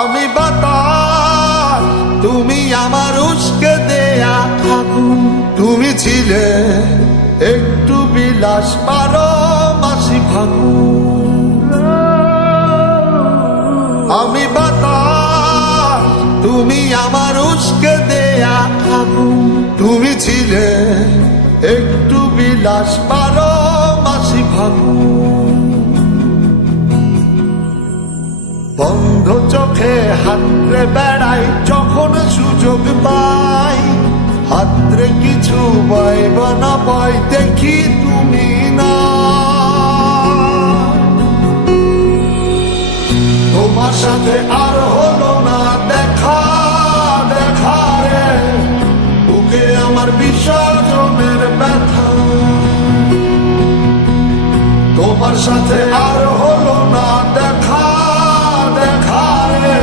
আমি বাতাস, তুমি আমার উস্কে দেয়া আগুন। তুমি ছিলে একটু বিলাস, 12 মাসি ফাগুন। আমি বাতাস, তুমি আমার উস্কে দেয়া আগুন। তুমি ছিলে একটু বিলাস, 12 মাসি ফাগুন। বন্ধ চোখে হাতরে বেড়াই যখন সুযোগ পাই, হাতরে কিছু পাইব না পাই দেখি তুমি না। তোমার সাথে আর হলো না দেখা, দেখা রে বুকে আমার বিসর্জনের ব্যথা। তোমার সাথে আর হলো না দেখা, দেখা রে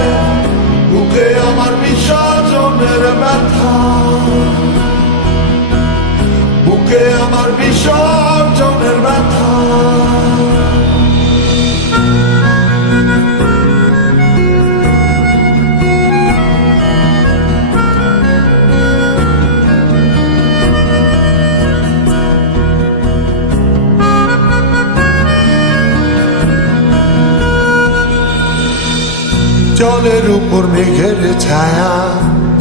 বুকে আমার বিসর্জনের ব্যথা। বুকে আমার বিসর্জনের ব্যথা। জলের উপর মেঘের ছায়া,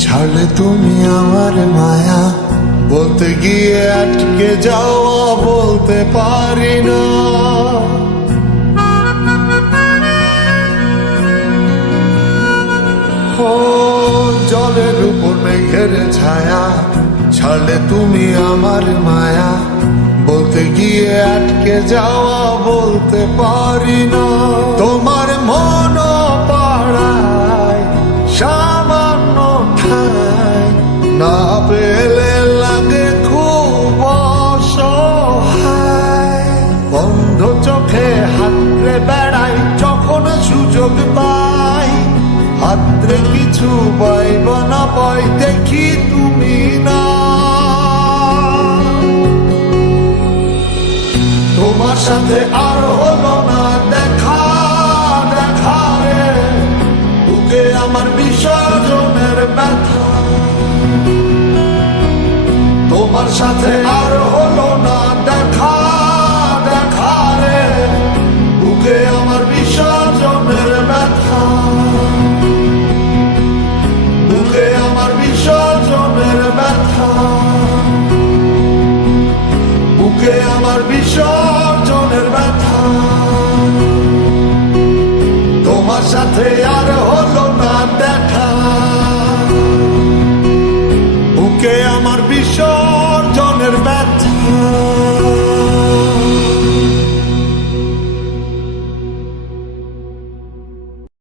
ছাড়লে তুমি আমার মায়া। বলতে গিয়ে আটকে যাওয়া বলতে পারি না। ও জলের উপর মেঘের ছায়া, ছাড়লে তুমি আমার মায়া। বলতে গিয়ে আটকে যাওয়া বলতে পারি না। তোমার মন পাড়ায় সামান্য ঠাই, না পেলে লাগে খুব অসহায়। বন্ধ চোখে হাতরে বেড়াই যখন সুযোগ পাই, হাতরে কিছু পাইব না পাই দেখি তুমি না। তোমার সাথে আর হলো না দেখা, দেখা রে বুকে আমার বিসর্জনের ব্যথা। তোমার সাথে আর হলো না